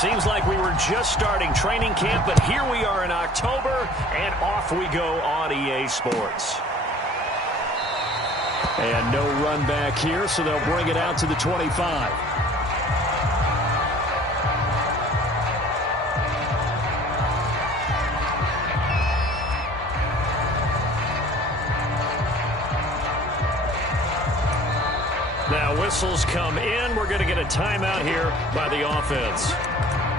Seems like we were just starting training camp, but here we are in October, and off we go on EA Sports. And no run back here, so they'll bring it out to the 25. Now whistles come in. We're going to get a timeout here by the offense.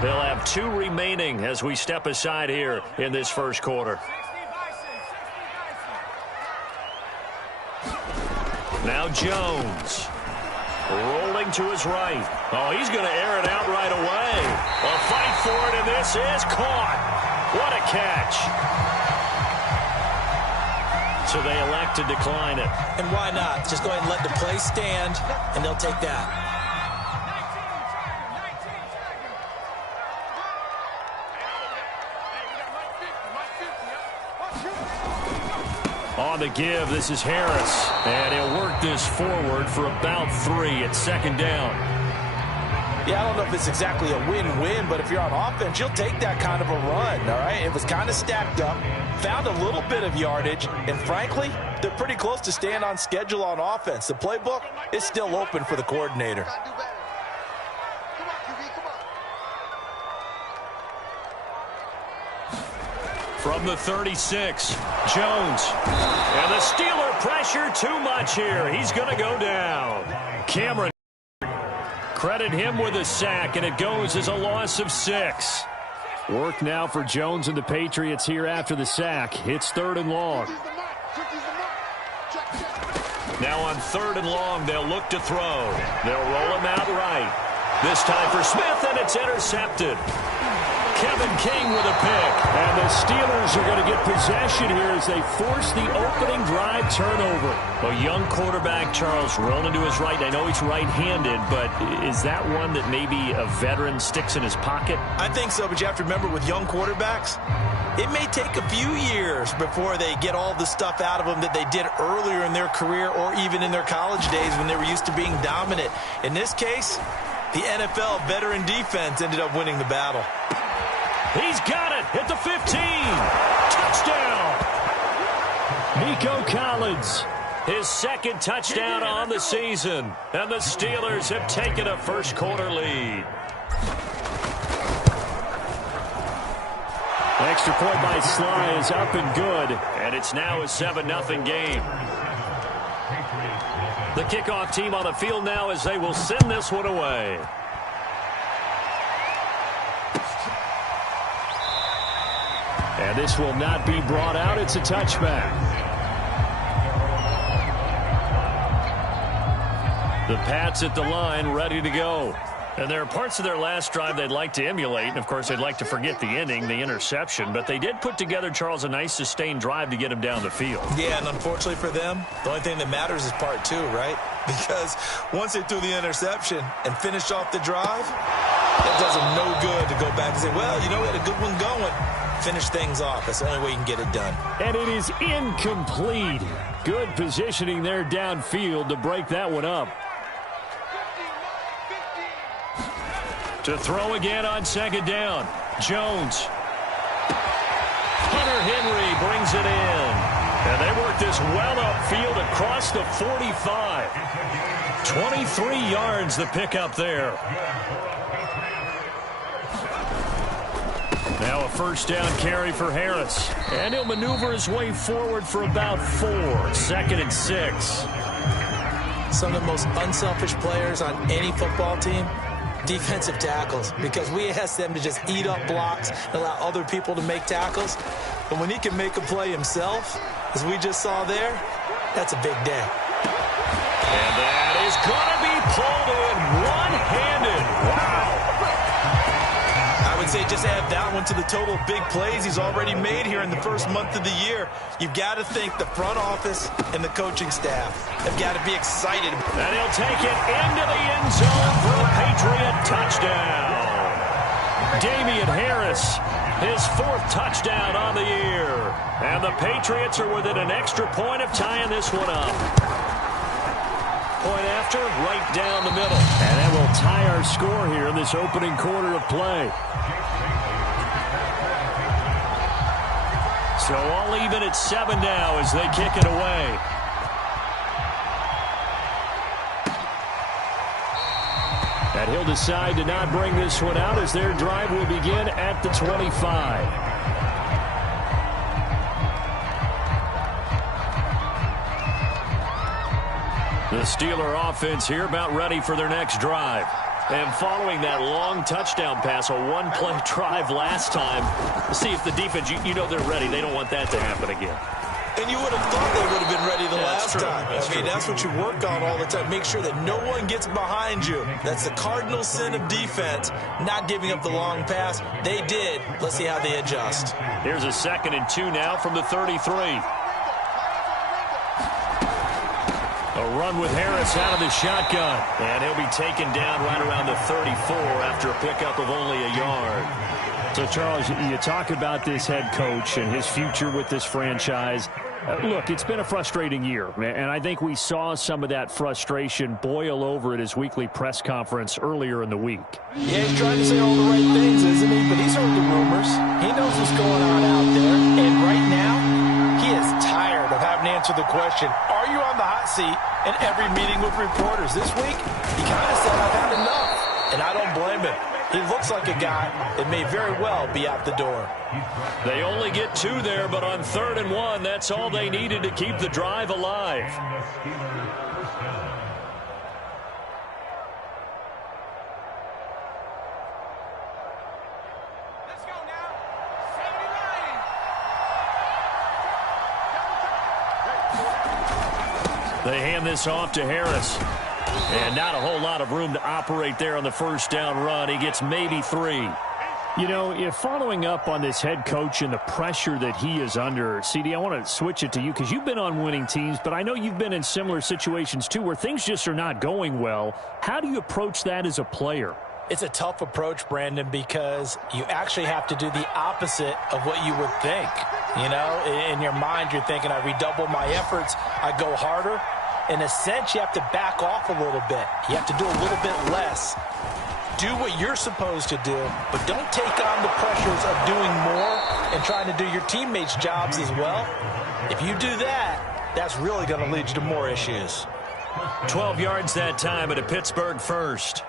They'll have 2 remaining as we step aside here in this first quarter. Now Jones. Rolling to his right. Oh, he's going to air it out right away. A fight for it, and this is caught. What a catch. So they elect to decline it. And why not? Just go ahead and let the play stand, and they'll take that. On the give, this is Harris. And he'll work this forward for about 3 at second down. Yeah, I don't know if it's exactly a win-win, but if you're on offense, you'll take that kind of a run, all right? It was kind of stacked up, found a little bit of yardage, and frankly, they're pretty close to staying on schedule on offense. The playbook is still open for the coordinator. From the 36, Jones. And the Steeler pressure too much here. He's going to go down. Cameron, credit him with a sack, and it goes as a loss of 6. Work now for Jones and the Patriots here after the sack. It's 3rd and long. Now on 3rd and long, they'll look to throw. They'll roll him out right. This time for Smith, and it's intercepted. Kevin King with a pick. And the Steelers are going to get possession here as they force the opening drive turnover. A young quarterback, Charles, rolling to his right. I know he's right-handed, but is that one that maybe a veteran sticks in his pocket? I think so, but you have to remember with young quarterbacks, it may take a few years before they get all the stuff out of them that they did earlier in their career or even in their college days when they were used to being dominant. In this case, the NFL veteran defense ended up winning the battle. He's got it at the 15. Touchdown. Nico Collins, his 2nd touchdown on the season. And the Steelers have taken a first quarter lead. Extra point by Sly is up and good. And it's now a 7-0 game. The kickoff team on the field now as they will send this one away. And this will not be brought out. It's a touchback. The Pats at the line, ready to go. And there are parts of their last drive they'd like to emulate. And, of course, they'd like to forget the ending, the interception. But they did put together, Charles, a nice sustained drive to get him down the field. Yeah, and unfortunately for them, the only thing that matters is part 2, right? Because once they threw the interception and finished off the drive, it does them no good to go back and say, well, you know, we had a good one going. Finish things off. That's the only way you can get it done. And it is incomplete. Good positioning there downfield to break that one up. To throw again on 2nd down. Jones. Hunter Henry brings it in. And they work this well upfield across the 45. 23 yards the pickup there. Now a first down carry for Harris. And he'll maneuver his way forward for about 4. 2nd and 6. Some of the most unselfish players on any football team, defensive tackles, because we ask them to just eat up blocks and allow other people to make tackles. But when he can make a play himself, as we just saw there, that's a big day. And that is going to be pulled in one-handed. Wow. I would say just add that one to the total big plays he's already made here in the first month of the year. You've got to think the front office and the coaching staff have got to be excited. And he'll take it into the end zone for a Patriot touchdown. Damian Harris, his 4th touchdown on the year. And the Patriots are within an extra point of tying this one up. Point after. after, right down the middle. And that will tie our score here in this opening quarter of play. So all even at 7 now as they kick it away. And he'll decide to not bring this one out as their drive will begin at the 25. The Steeler offense here about ready for their next drive. And following that long touchdown pass, a one-play drive last time, see if the defense, you know they're ready. They don't want that to happen again. And you would have thought they would have been ready the last time. I mean, that's what you work on all the time. Make sure that no one gets behind you. That's the cardinal sin of defense, not giving up the long pass. They did. Let's see how they adjust. Here's a 2nd and 2 now from the 33. A run with Harris out of the shotgun. And he'll be taken down right around the 34 after a pickup of only a yard. So, Charles, you talk about this head coach and his future with this franchise. Look, it's been a frustrating year, and I think we saw some of that frustration boil over at his weekly press conference earlier in the week. Yeah, he's trying to say all the right things, isn't he? But he's heard the rumors. He knows what's going on out there. And right now, he is tired of having to answer the question, are you on the hot seat in every meeting with reporters? This week, he kind of said, I've had enough. And I don't blame him. He looks like a guy that may very well be out the door. They only get 2 there, but on 3rd and 1, that's all they needed to keep the drive alive. Let's go now. 79. They hand this off to Harris. And not a whole lot of room to operate there on the first down run. He gets maybe 3. You know, if following up on this head coach and the pressure that he is under, CD, I want to switch it to you because you've been on winning teams, but I know you've been in similar situations too where things just are not going well. How do you approach that as a player? It's a tough approach, Brandon, because you actually have to do the opposite of what you would think. You know, in your mind, you're thinking, I redouble my efforts, I go harder. In a sense, you have to back off a little bit. You have to do a little bit less. Do what you're supposed to do, but don't take on the pressures of doing more and trying to do your teammates' jobs as well. If you do that, that's really going to lead you to more issues. 12 yards that time at a Pittsburgh first.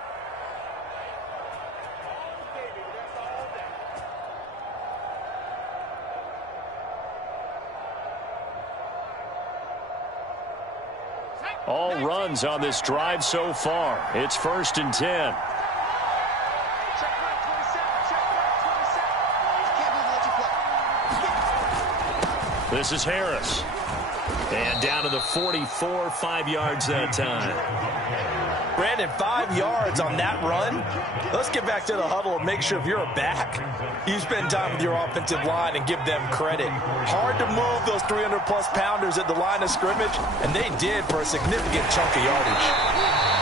All runs on this drive so far. It's 1st and 10. This is Harris. And down to the 44, 5 yards that time. Brandon, 5 yards on that run. Let's get back to the huddle and make sure if you're a back, you spend time with your offensive line and give them credit. Hard to move those 300-plus pounders at the line of scrimmage, and they did for a significant chunk of yardage.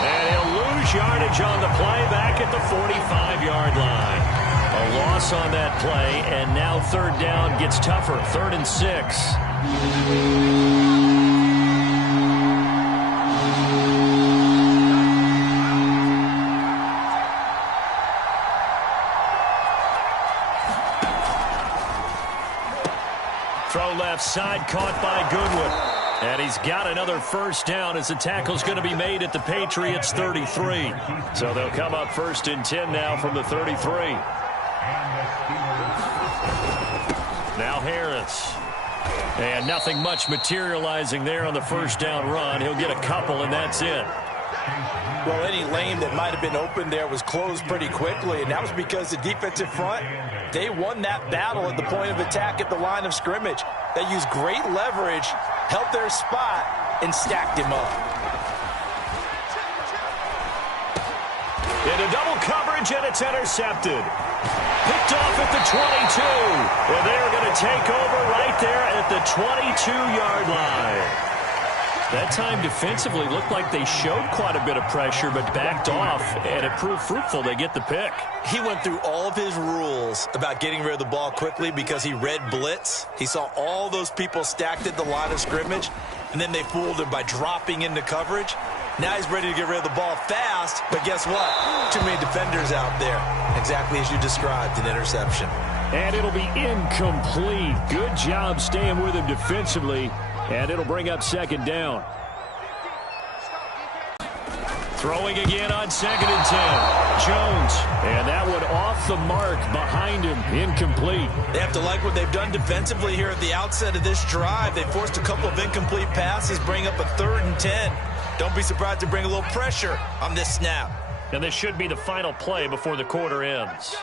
And he'll lose yardage on the play back at the 45-yard line. A loss on that play, and now 3rd down gets tougher. 3rd and 6. Throw left side, caught by Goodwin. And he's got another first down as the tackle's going to be made at the Patriots' 33. So they'll come up 1st and 10 now from the 33. Now Harris. And nothing much materializing there on the first down run. He'll get a couple, and that's it. Well, any lane that might have been open there was closed pretty quickly, and that was because the defensive front, they won that battle at the point of attack at the line of scrimmage. They used great leverage, held their spot, and stacked him up. Into double coverage, and it's intercepted. Picked off at the 22. And they're going to take over right there at the 22-yard line. That time defensively looked like they showed quite a bit of pressure but backed off, and it proved fruitful. They get the pick. He went through all of his rules about getting rid of the ball quickly because he read blitz. He saw all those people stacked at the line of scrimmage, and then they fooled him by dropping into coverage. Now he's ready to get rid of the ball fast, but guess what? Too many defenders out there. Exactly as you described, an interception. And it'll be incomplete. Good job staying with him defensively, and it'll bring up second down. Throwing again on 2nd and 10. Jones, and that one off the mark behind him, incomplete. They have to like what they've done defensively here at the outset of this drive. They forced a couple of incomplete passes, bring up a 3rd and 10. Don't be surprised to bring a little pressure on this snap. And this should be the final play before the quarter ends.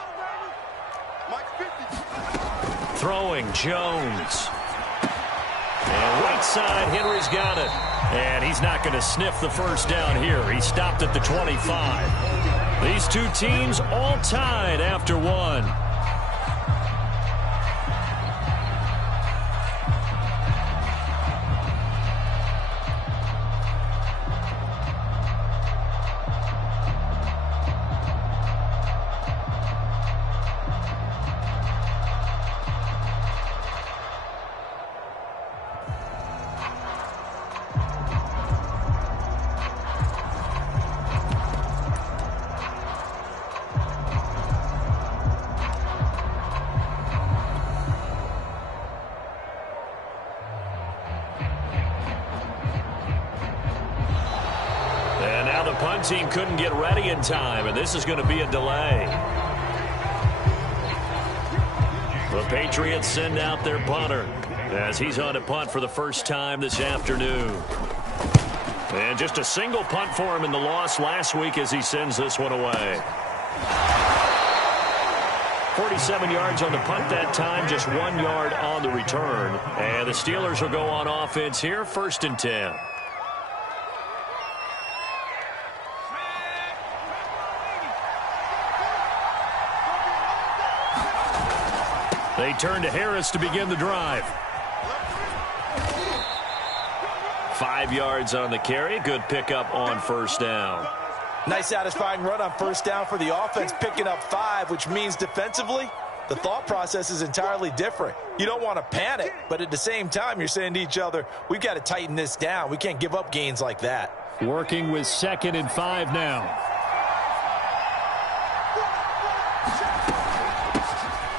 Throwing, Jones. And right side, Henry's got it. And he's not going to sniff the first down here. He stopped at the 25. These two teams all tied after one. Team couldn't get ready in time, and this is going to be a delay. The Patriots send out their punter as he's on to punt for the first time this afternoon. And just a single punt for him in the loss last week as he sends this one away. 47 yards on the punt that time, just 1 yard on the return. And the Steelers will go on offense here, 1st and 10. They turn to Harris to begin the drive. 5 yards on the carry. Good pickup on 1st down. Nice satisfying run on 1st down for the offense, picking up 5, which means defensively, the thought process is entirely different. You don't want to panic, but at the same time, you're saying to each other, we've got to tighten this down. We can't give up gains like that. Working with 2nd and 5 now.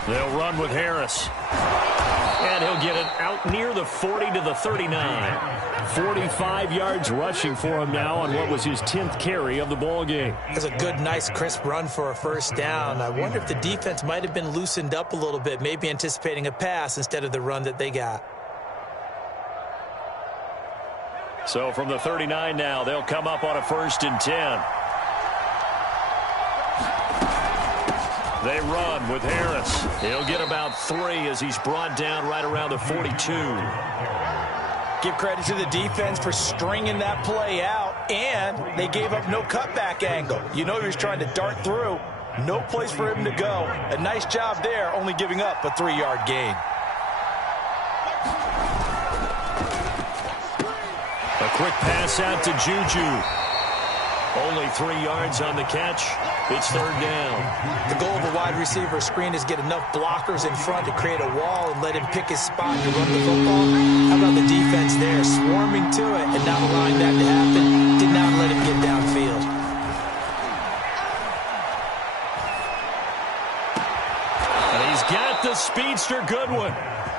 They'll run with Harris. And he'll get it out near the 40 to the 39. 45 yards rushing for him now on what was his 10th carry of the ball game. That's a good, nice, crisp run for a 1st down. I wonder if the defense might have been loosened up a little bit, maybe anticipating a pass instead of the run that they got. So from the 39 now, they'll come up on a 1st and 10. They run with Harris. He'll get about 3 as he's brought down right around the 42. Give credit to the defense for stringing that play out, and they gave up no cutback angle. You know he was trying to dart through. No place for him to go. A nice job there, only giving up a 3-yard gain. A quick pass out to Juju. Only 3 yards on the catch. It's 3rd down. The goal of a wide receiver screen is get enough blockers in front to create a wall and let him pick his spot to run the football. How about the defense there, swarming to it and not allowing that to happen? Did not let him get downfield. And he's got the speedster Goodwin.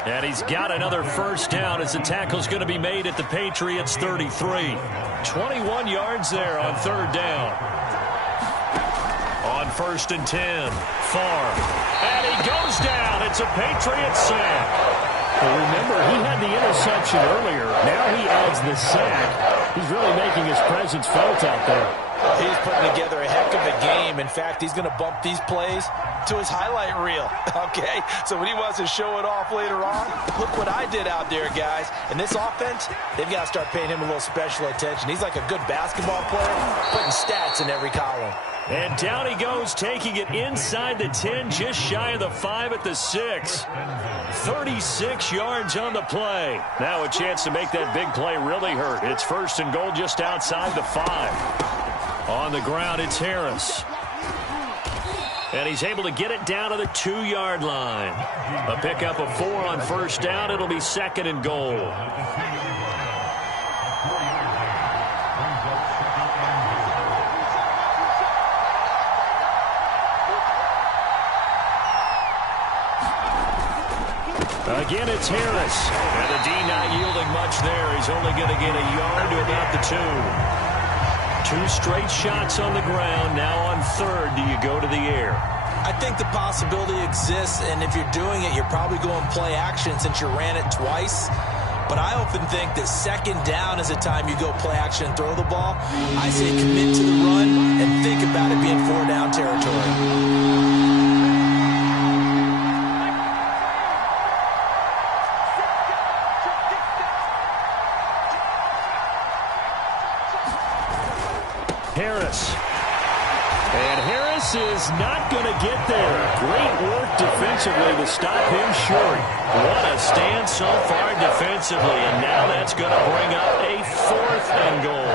And he's got another 1st down as the tackle's going to be made at the Patriots 33. 21 yards there on 3rd down. On 1st and 10, far. And he goes down. It's a Patriots sack. Well, remember, he had the interception earlier. Now he adds the sack. He's really making his presence felt out there. He's putting together a heck of a game. In fact, he's going to bump these plays to his highlight reel, okay? So when he wants to show it off later on, look what I did out there, guys. And this offense, they've got to start paying him a little special attention. He's like a good basketball player, putting stats in every column. And down he goes, taking it inside the 10, just shy of the 5 at the 6. 36 yards on the play. Now a chance to make that big play really hurt. It's 1st and goal just outside the 5. On the ground, it's Harris. And he's able to get it down to the 2-yard line. A pickup of 4 on 1st down. It'll be 2nd and goal. Again, it's Harris. And the D not yielding much there. He's only going to get a yard to about the 2. 2 straight shots on the ground. Now on third, do you go to the air? I think the possibility exists, and if you're doing it, you're probably going play action since you ran it twice. But I often think that second down is a time you go play action and throw the ball. I say commit to the run and think about it being 4-down territory. Harris. And Harris is not going to get there. Great work defensively to stop him short. What a stand so far defensively, and now that's going to bring up a 4th and goal.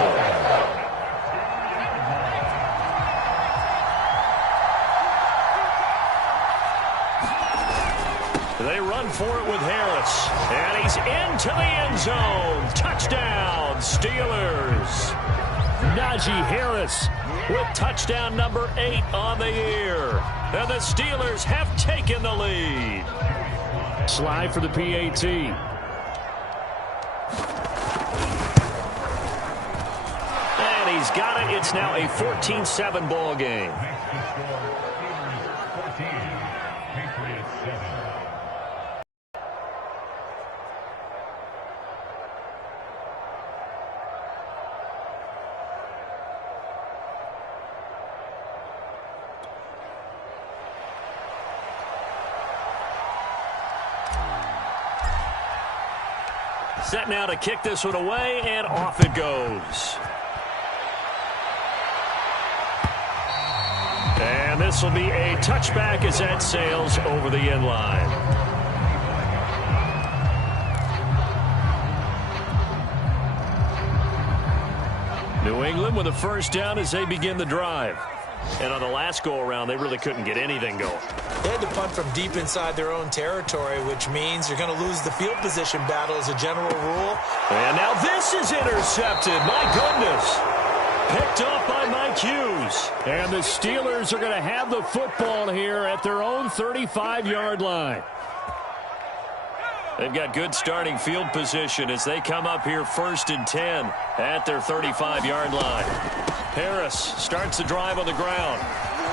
They run for it with Harris, and he's into the end zone. Touchdown, Steelers. Najee Harris with touchdown number 8 on the year. And the Steelers have taken the lead. Slide for the PAT. And he's got it. It's now a 14-7 ball game. Set now to kick this one away, and off it goes. And this will be a touchback as that sails over the end line. New England with a first down as they begin the drive. And on the last go-around, they really couldn't get anything going. They had to punt from deep inside their own territory, which means you're going to lose the field position battle as a general rule. And now this is intercepted. My goodness. Picked off by Mike Hughes. And the Steelers are going to have the football here at their own 35-yard line. They've got good starting field position as they come up here 1st and 10 at their 35-yard line. Harris starts the drive on the ground.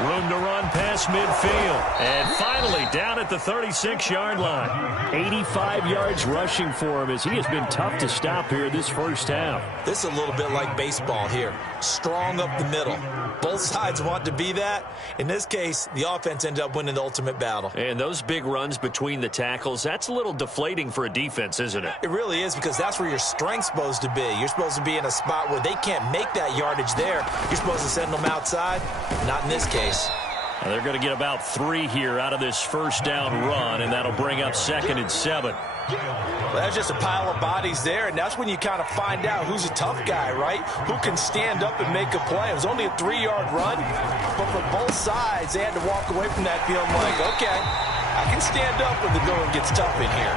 Room to run past midfield. And finally down at the 36-yard line. 85 yards rushing for him as he has been tough to stop here this first half. This is a little bit like baseball here. Strong up the middle. Both sides want to be that. In this case, the offense ended up winning the ultimate battle. And those big runs between the tackles, that's a little deflating for a defense, isn't it? It really is, because that's where your strength's supposed to be. You're supposed to be in a spot where they can't make that yardage there. You're supposed to send them outside. Not in this case. Now they're going to get about 3 here out of this first down run, and that'll bring up 2nd and 7. Well, that's just a pile of bodies there, and that's when you kind of find out who's a tough guy, right? Who can stand up and make a play. It was only a 3-yard run, but for both sides, they had to walk away from that feeling like, okay, I can stand up when the going gets tough in here.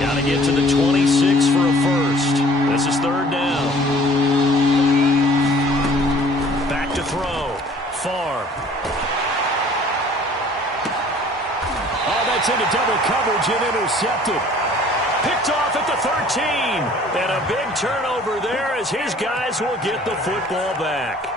Got to get to the 26 for a first. This is 3rd down. Back to throw. Far. Oh, that's into double coverage and intercepted. Picked off at the 13. And a big turnover there as his guys will get the football back.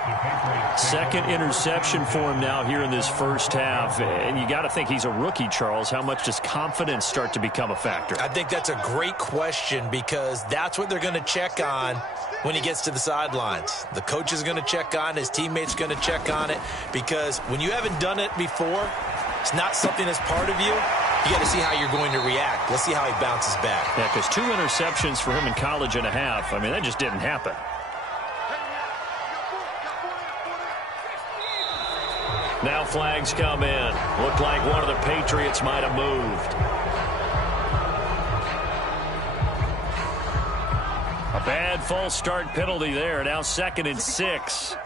2nd interception for him now here in this first half. And you got to think he's a rookie, Charles. How much does confidence start to become a factor? I think that's a great question, because that's what they're going to check on when he gets to the sidelines. The coach is going to check on it. His teammates going to check on it, because when you haven't done it before, it's not something that's part of you. You got to see how you're going to react. Let's see how he bounces back. Yeah, because 2 interceptions for him in college and a half. I mean, that just didn't happen. Now flags come in. Looked like one of the Patriots might have moved. A bad false start penalty there. Now 2nd and 6.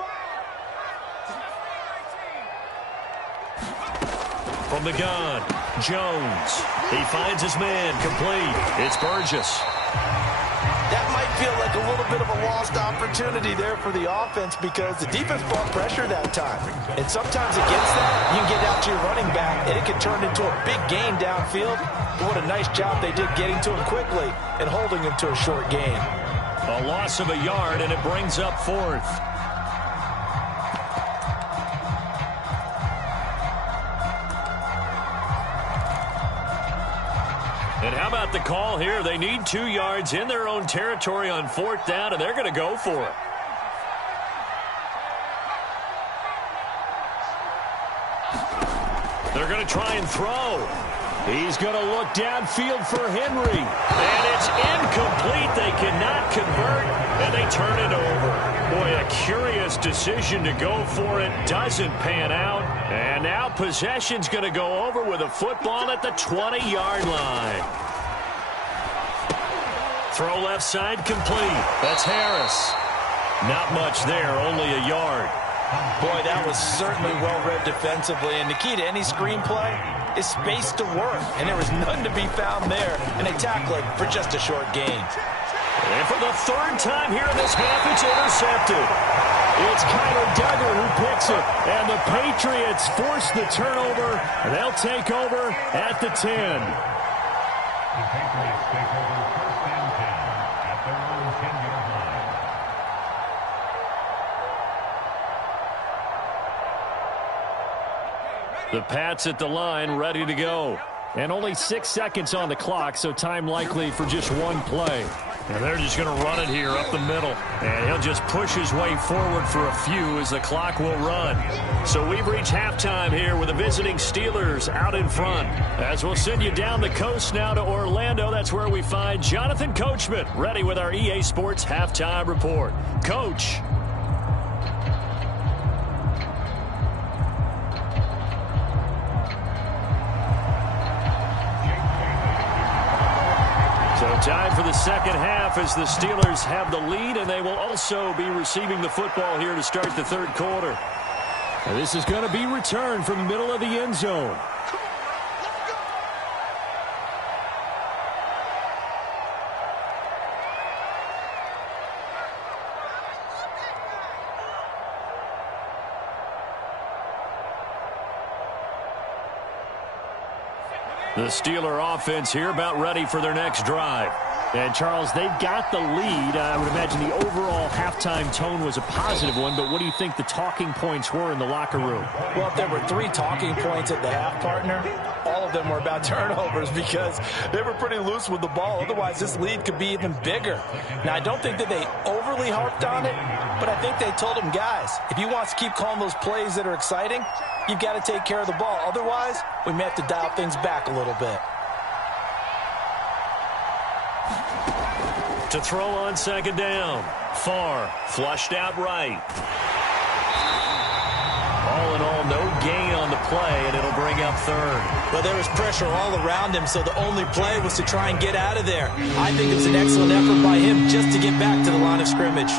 From the gun, Jones. He finds his man complete. It's Burgess. That might feel like a little bit of a lost opportunity there for the offense because the defense brought pressure that time. And sometimes against that, you can get out to your running back, and it can turn into a big gain downfield. But what a nice job they did getting to him quickly and holding him to a short gain. A loss of a yard, and it brings up fourth. And how about the call here? They need 2 yards in their own territory on 4th down, and they're going to go for it. They're going to try and throw. He's going to look downfield for Henry. And it's incomplete. They cannot convert, and they turn it over. Boy, a curious decision to go for it. Doesn't pan out. And now possession's going to go over with a football at the 20-yard line. Throw left side complete. That's Harris. Not much there, only a yard. Boy, that was certainly well-read defensively. And the key to any screenplay is space to work. And there was none to be found there. And they tackle it for just a short gain. And for the 3rd time here in this half, it's intercepted. It's Kyler Duggar who picks it. And the Patriots force the turnover. They'll take over at the 10. The Patriots take over 1st and 10 at their own 10-yard line. The Pats at the line, ready to go. And only 6 seconds on the clock, so time likely for just one play. And they're just going to run it here up the middle. And he'll just push his way forward for a few as the clock will run. So we've reached halftime here with the visiting Steelers out in front. As we'll send you down the coast now to Orlando. That's where we find Jonathan Coachman ready with our EA Sports Halftime Report. Coach. Time for the second half as the Steelers have the lead, and they will also be receiving the football here to start the 3rd quarter. And this is going to be returned from the middle of the end zone. The Steeler offense here about ready for their next drive. And, Charles, they've got the lead. I would imagine the overall halftime tone was a positive one, but what do you think the talking points were in the locker room? Well, if there were 3 talking points at the half, partner, all of them were about turnovers because they were pretty loose with the ball. Otherwise, this lead could be even bigger. Now, I don't think that they overly harped on it, but I think they told them, guys, if you want to keep calling those plays that are exciting, you've got to take care of the ball. Otherwise, we may have to dial things back a little bit. To throw on 2nd down. Far, flushed out right. All in all, no gain on the play, and it'll bring up 3rd. Well, there was pressure all around him, so the only play was to try and get out of there. I think it was an excellent effort by him just to get back to the line of scrimmage.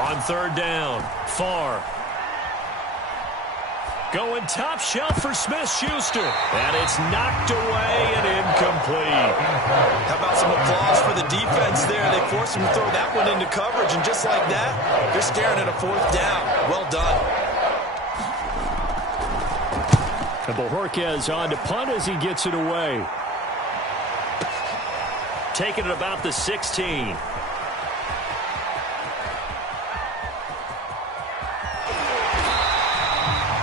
On 3rd down, Far. Going top shelf for Smith-Schuster. And it's knocked away and incomplete. How about some applause for the defense there? They forced him to throw that one into coverage, and just like that, they're staring at a 4th down. Well done. And Bojorquez on to punt as he gets it away. Taking it about the 16.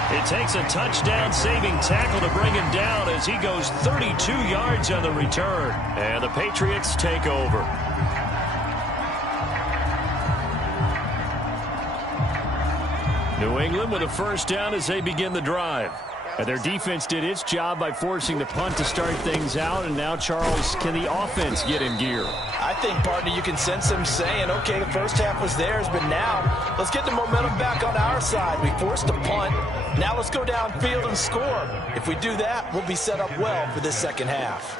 It takes a touchdown-saving tackle to bring him down as he goes 32 yards on the return. And the Patriots take over. New England with a 1st down as they begin the drive. And their defense did its job by forcing the punt to start things out. And now, Charles, can the offense get in gear? I think, partner, you can sense them saying, okay, the first half was theirs, but now let's get the momentum back on our side. We forced a punt. Now let's go downfield and score. If we do that, we'll be set up well for this second half.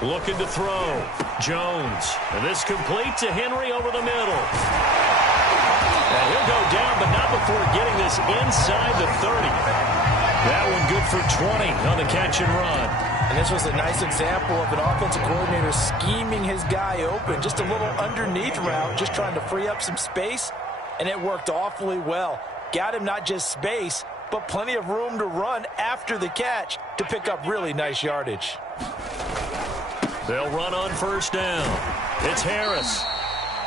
Looking to throw. Jones. And this complete to Henry over the middle. And he'll go down, but not before getting this inside the 30. That one good for 20 on the catch and run. And this was a nice example of an offensive coordinator scheming his guy open. Just a little underneath route, just trying to free up some space. And it worked awfully well. Got him not just space, but plenty of room to run after the catch to pick up really nice yardage. They'll run on first down. It's Harris.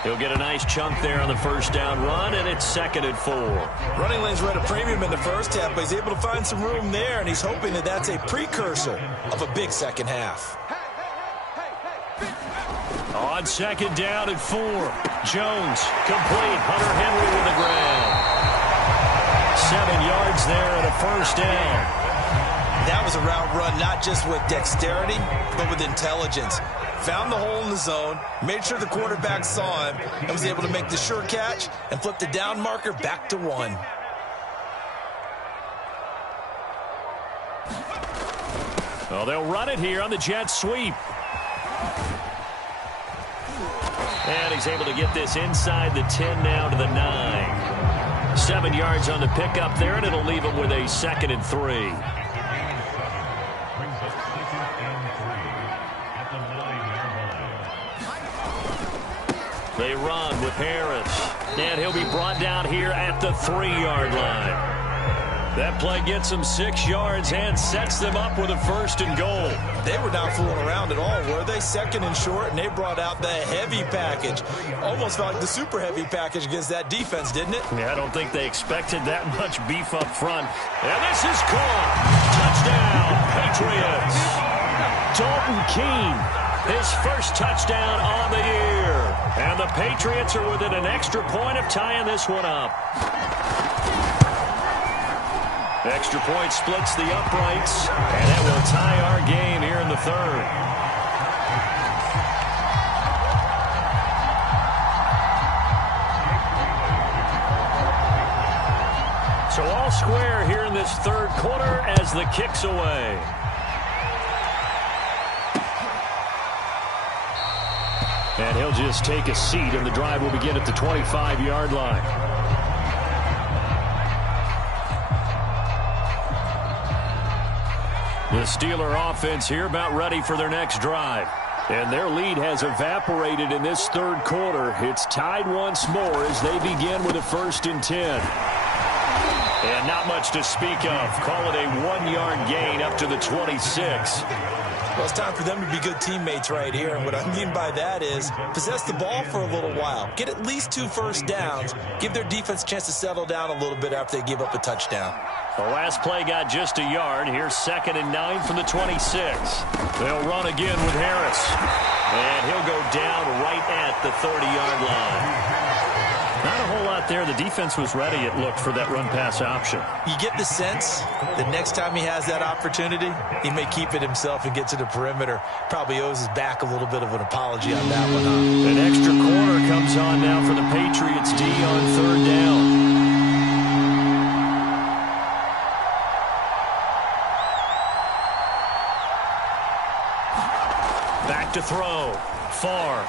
He'll get a nice chunk there on the first down run, and it's 2nd and 4. Running lanes were at a premium in the first half, but he's able to find some room there, and he's hoping that that's a precursor of a big second half. On 2nd down and 4. Jones, complete. Hunter Henry with the ground. 7 yards there and a first down. That was a route run not just with dexterity, but with intelligence. Found the hole in the zone, made sure the quarterback saw him, and was able to make the sure catch and flip the down marker back to 1. Well, they'll run it here on the jet sweep. And he's able to get this inside the 10 now to the 9. 7 yards on the pickup there, and it'll leave him with a 2nd and 3. They run with Harris. And he'll be brought down here at the 3-yard line. That play gets him 6 yards and sets them up with a 1st and goal. They were not fooling around at all, were they? 2nd and short, and they brought out the heavy package. Almost felt like the super heavy package against that defense, didn't it? Yeah, I don't think they expected that much beef up front. And this is caught. Touchdown, Patriots. Dalton Keene. His first touchdown on the year. And the Patriots are within an extra point of tying this one up. Extra point splits the uprights. And that will tie our game here in the 3rd. So all square here in this 3rd quarter as the kick's away. And he'll just take a seat, and the drive will begin at the 25-yard line. The Steeler offense here about ready for their next drive. And their lead has evaporated in this 3rd quarter. It's tied once more as they begin with a 1st and 10. And not much to speak of. Call it a 1-yard gain up to the 26. Well, it's time for them to be good teammates right here. And what I mean by that is possess the ball for a little while. Get at least 2 first downs. Give their defense a chance to settle down a little bit after they give up a touchdown. The last play got just a yard. Here's 2nd and 9 from the 26. They'll run again with Harris. And he'll go down right at the 30-yard line. Not a whole lot there. The defense was ready, it looked, for that run-pass option. You get the sense that next time he has that opportunity, he may keep it himself and get to the perimeter. Probably owes his back a little bit of an apology on that one, huh? An extra corner comes on now for the Patriots D on 3rd down. Back to throw. Far.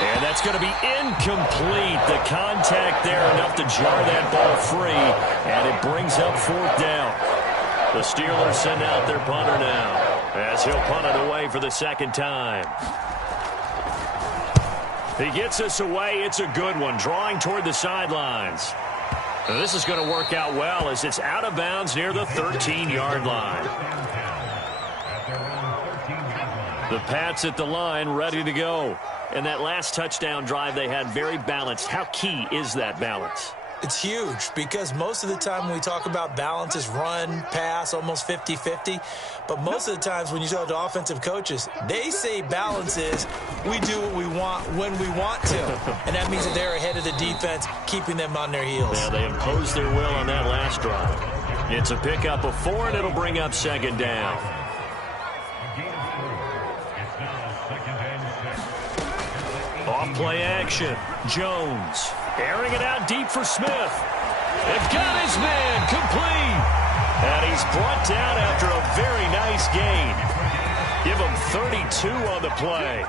And that's going to be incomplete. The contact there enough to jar that ball free. And it brings up 4th down. The Steelers send out their punter now, as he'll punt it away for the 2nd time. He gets us away. It's a good one, drawing toward the sidelines. Now, this is going to work out well as it's out of bounds near the 13-yard line. The Pats at the line, ready to go. And that last touchdown drive they had, very balanced. How key is that balance? It's huge because most of the time when we talk about balance is run, pass, almost 50-50. But most of the times when you talk to offensive coaches, they say balance is we do what we want when we want to. And that means that they're ahead of the defense, keeping them on their heels. Yeah, they imposed their will on that last drive. It's a pickup of 4, and it'll bring up 2nd down. Off play action. Jones airing it out deep for Smith. They've got his man complete. And he's brought down after a very nice gain. Give him 32 on the play.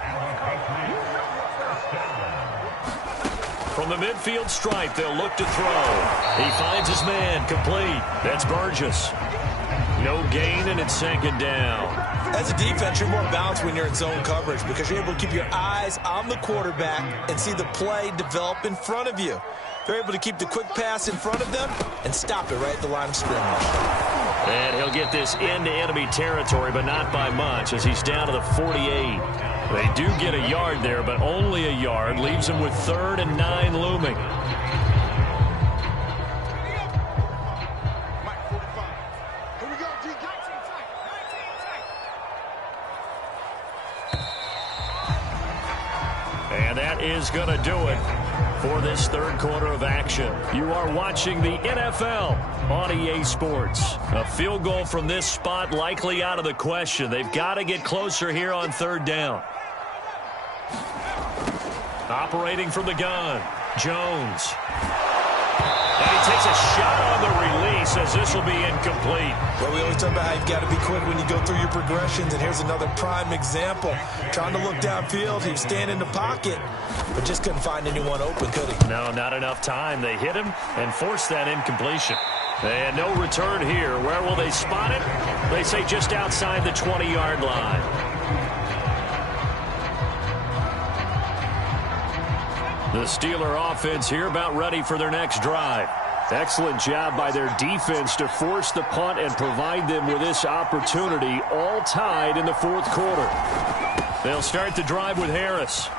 From the midfield stripe, they'll look to throw. He finds his man, complete. That's Burgess. No gain, and it's second down. As a defense, you're more balanced when you're in zone coverage because you're able to keep your eyes on the quarterback and see the play develop in front of you. They're able to keep the quick pass in front of them and stop it right at the line of scrimmage. And he'll get this into enemy territory, but not by much as he's down to the 48. They do get a yard there, but only a yard. Leaves him with 3rd and 9 looming. And that is going to do it for this third quarter of action. You are watching the NFL on EA Sports. A field goal from this spot likely out of the question. They've got to get closer here on 3rd down. Operating from the gun, Jones. And he takes a shot on the release as this will be incomplete. Well, we always talk about how you've got to be quick when you go through your progressions, and here's another prime example. Trying to look downfield, he was standing in the pocket, but just couldn't find anyone open, could he? No, not enough time. They hit him and forced that incompletion. And no return here. Where will they spot it? They say just outside the 20-yard line. The Steeler offense here about ready for their next drive. Excellent job by their defense to force the punt and provide them with this opportunity, all tied in the 4th quarter. They'll start the drive with Harris.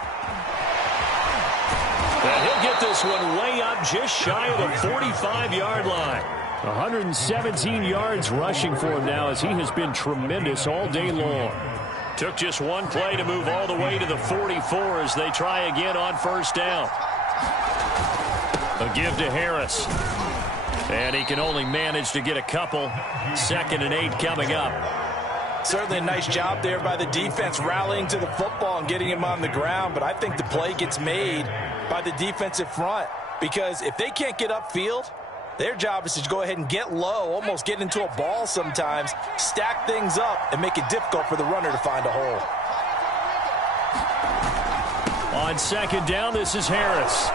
And he'll get this one way up just shy of the 45-yard line. 117 yards rushing for him now as he has been tremendous all day long. Took just one play to move all the way to the 44 as they try again on 1st down. A give to Harris. And he can only manage to get a couple. 2nd and 8 coming up. Certainly a nice job there by the defense rallying to the football and getting him on the ground. But I think the play gets made by the defensive front because if they can't get upfield, their job is to go ahead and get low, almost get into a ball sometimes, stack things up, and make it difficult for the runner to find a hole. On 2nd down, this is Harris.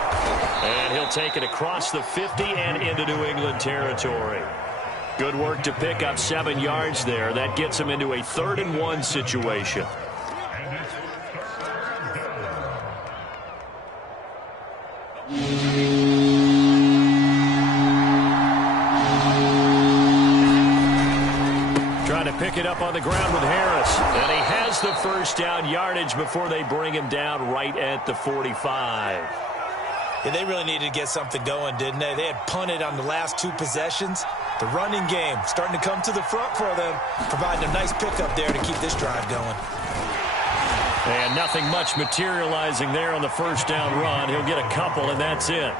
And he'll take it across the 50 and into New England territory. Good work to pick up 7 yards there. That gets him into a 3rd and 1 situation. Trying to pick it up on the ground with Harris. And he has the 1st down yardage before they bring him down right at the 45. Yeah, they really needed to get something going, didn't they? They had punted on the last 2 possessions. The running game starting to come to the front for them, providing a nice pickup there to keep this drive going. And nothing much materializing there on the 1st down run. He'll get a couple, and that's it.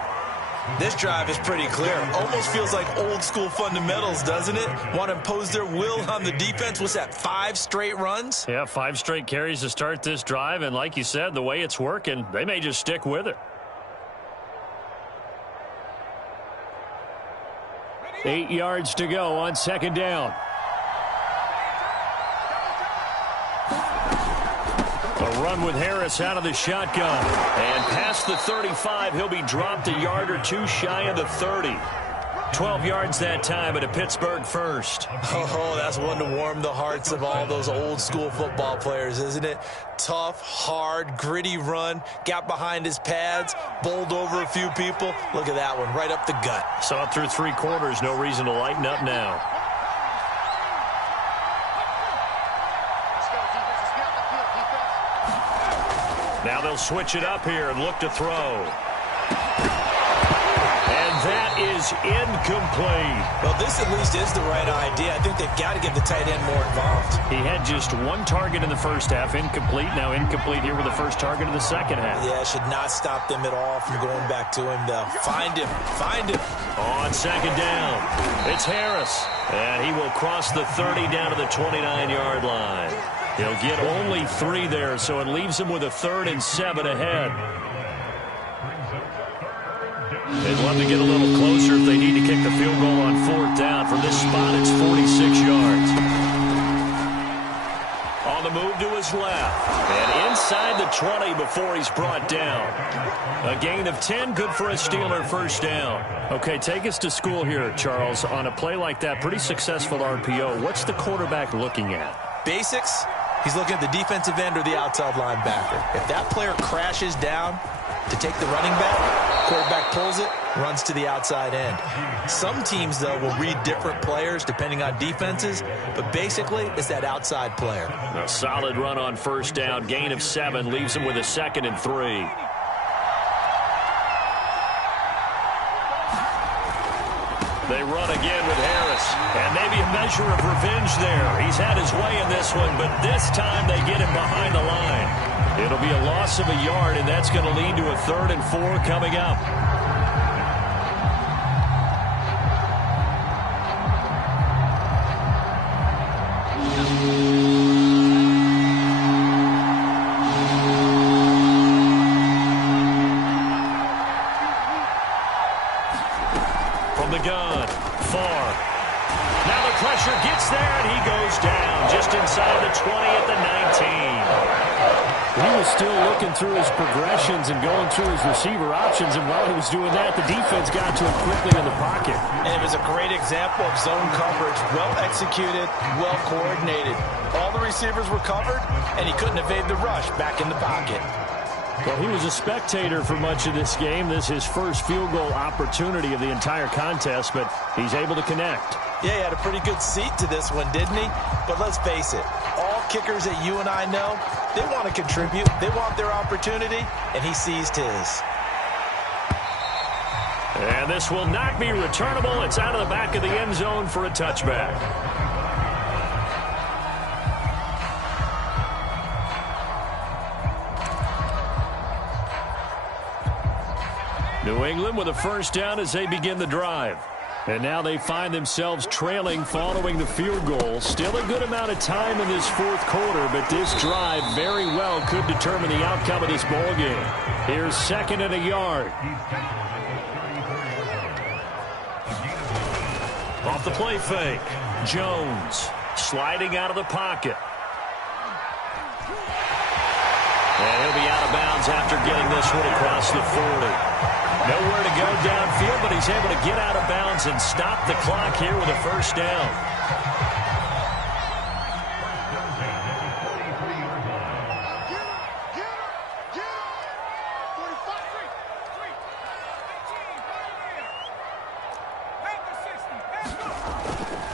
This drive is pretty clear. Almost feels like old school fundamentals, doesn't it? Want to impose their will on the defense. What's that, 5 straight runs? Yeah, 5 straight carries to start this drive. And like you said, the way it's working, they may just stick with it. 8 yards to go on 2nd down. A run with Harris out of the shotgun. And past the 35, he'll be dropped a yard or 2 shy of the 30. 12 yards that time at a Pittsburgh first. Oh, that's one to warm the hearts of all those old school football players, isn't it? Tough, hard, gritty run. Got behind his pads, bowled over a few people. Look at that one, right up the gut. Saw it through 3 quarters. No reason to lighten up now. Now they'll switch it up here and look to throw. And that is incomplete. Well, this at least is the right idea. I think they've got to get the tight end more involved. He had just 1 target in the first half, incomplete. Now incomplete here with the first target of the second half. Yeah, it should not stop them at all from going back to him, though. Find him. Find him. On 2nd down, it's Harris. And he will cross the 30 down to the 29-yard line. He'll get only 3 there, so it leaves him with a 3rd and 7 ahead. They'd love to get a little closer if they need to kick the field goal on 4th down. From this spot, it's 46 yards. On the move move to his left. And inside the 20 before he's brought down. A gain of 10, good for a Steeler first down. Okay, take us to school here, Charles. On a play like that, pretty successful RPO. What's the quarterback looking at? Basics, he's looking at the defensive end or the outside linebacker. If that player crashes down to take the running back, quarterback pulls it, runs to the outside end. Some teams, though, will read different players depending on defenses, but basically it's that outside player. A solid run on first down. Gain of 7 leaves him with a 2nd and 3. They run again with Harris, and maybe a measure of revenge there. He's had his way in this one, but this time they get him behind the line. It'll be a loss of a yard, and that's going to lead to a 3rd and 4 coming up. From the gun, far. Now the pressure gets there, and he goes down just inside the 20 at the 19. He was still looking through his progressions and going through his receiver options, and while he was doing that, the defense got to him quickly in the pocket. And it was a great example of zone coverage, well executed, well coordinated. All the receivers were covered, and he couldn't evade the rush back in the pocket. Well, he was a spectator for much of this game. This is his first field goal opportunity of the entire contest, but he's able to connect. Yeah, he had a pretty good seat to this one, didn't he? But let's face it, all kickers that you and I know, they want to contribute. They want their opportunity, and he seized his. And this will not be returnable. It's out of the back of the end zone for a touchback. New England with a first down as they begin the drive. And now they find themselves trailing following the field goal. Still a good amount of time in this fourth quarter, but this drive very well could determine the outcome of this ball game. Here's 2nd and a yard. Off the play fake, Jones sliding out of the pocket. And he'll be out of bounds after getting this one across the 40. Nowhere to go downfield, but he's able to get out of bounds and stop the clock here with a first down.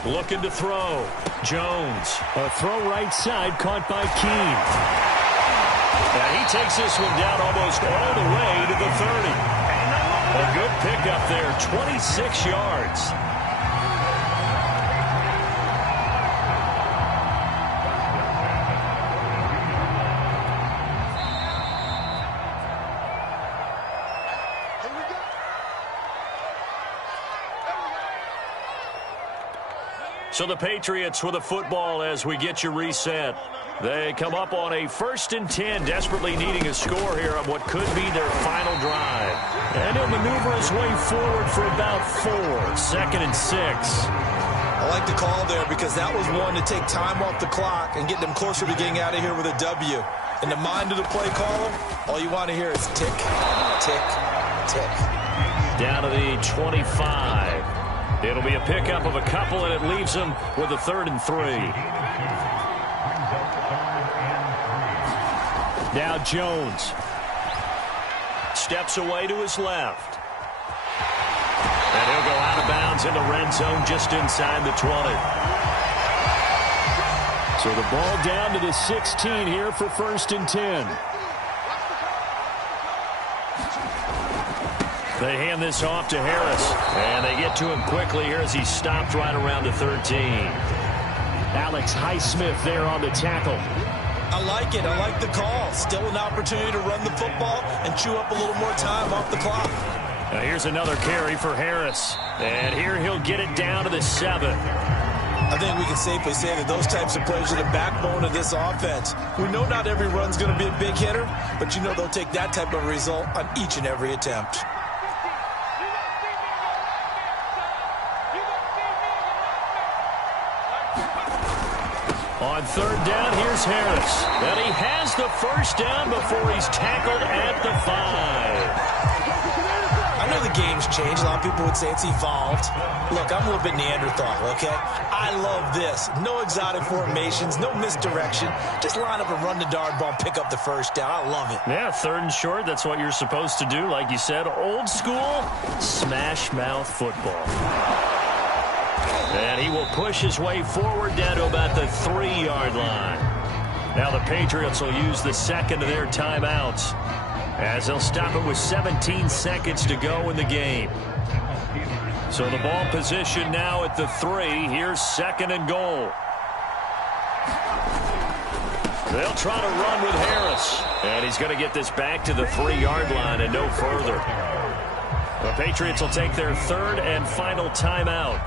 Looking to throw. Jones. A throw right side caught by Keene. And he takes this one down almost all the way to the 30. A good pickup there, 26 yards. So the Patriots with the football as we get you reset. They come up on a 1st and 10, desperately needing a score here on what could be their final drive. And he'll maneuver his way forward for about 4, 2nd and 6. I like the call there because that was one to take time off the clock and get them closer to getting out of here with a W. In the mind of the play caller, all you want to hear is tick, tick, tick. Down to the 25. It'll be a pickup of a couple, and it leaves them with a 3rd and 3. Now Jones. Steps away to his left. And he'll go out of bounds in the red zone just inside the 20. So the ball down to the 16 here for 1st and 10. They hand this off to Harris. And they get to him quickly here as he stopped right around the 13. Alex Highsmith there on the tackle. I like it. I like the call. Still an opportunity to run the football and chew up a little more time off the clock. Now here's another carry for Harris. And here he'll get it down to the 7. I think we can safely say that those types of plays are the backbone of this offense. We know not every run's going to be a big hitter, but you know they'll take that type of result on each and every attempt. On third down, here's Harris. And he has the first down before he's tackled at the 5. I know the game's changed. A lot of people would say it's evolved. Look, I'm a little bit Neanderthal, okay? I love this. No exotic formations, no misdirection. Just line up and run the dart ball, pick up the first down. I love it. Yeah, third and short, that's what you're supposed to do. Like you said, old school, smash mouth football. And he will push his way forward down to about the 3-yard line. Now the Patriots will use the second of their timeouts, as they'll stop it with 17 seconds to go in the game. So the ball position now at the 3. Here's second and goal. They'll try to run with Harris. And he's going to get this back to the 3-yard line and no further. The Patriots will take their third and final timeout,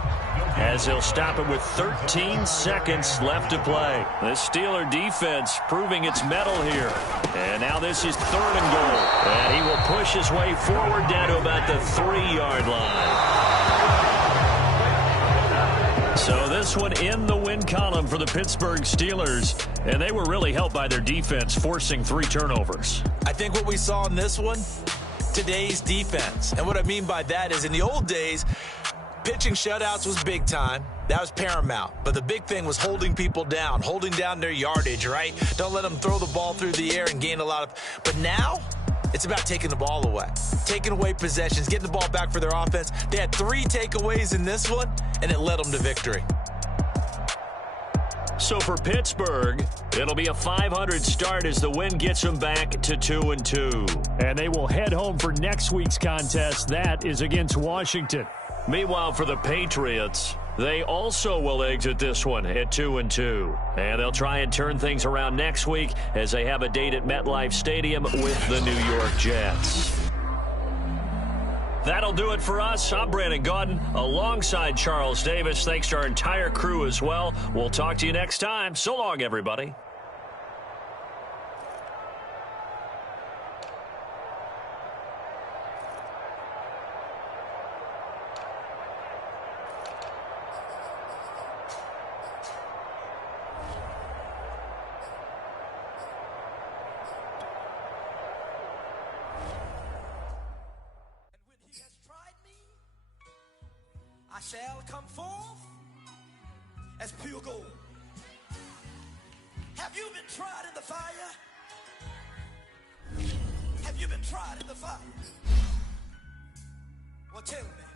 as they'll stop it with 13 seconds left to play. The Steeler defense proving its mettle here. And now this is third and goal. And he will push his way forward down to about the 3-yard line. So this one in the win column for the Pittsburgh Steelers. And they were really helped by their defense, forcing 3 turnovers. I think what we saw in this one, today's defense. And what I mean by that is in the old days, pitching shutouts was big time. That was paramount. But the big thing was holding people down, holding down their yardage, right? Don't let them throw the ball through the air and gain a lot of... But now, it's about taking the ball away. Taking away possessions, getting the ball back for their offense. They had 3 takeaways in this one, and it led them to victory. So for Pittsburgh, it'll be a 500 start as the win gets them back to 2-2. And they will head home for next week's contest. That is against Washington. Meanwhile, for the Patriots, they also will exit this one at 2-2. And they'll try and turn things around next week as they have a date at MetLife Stadium with the New York Jets. That'll do it for us. I'm Brandon Gaudin alongside Charles Davis. Thanks to our entire crew as well. We'll talk to you next time. So long, everybody. I shall come forth as pure gold. Have you been tried in the fire? Have you been tried in the fire? Well, tell me.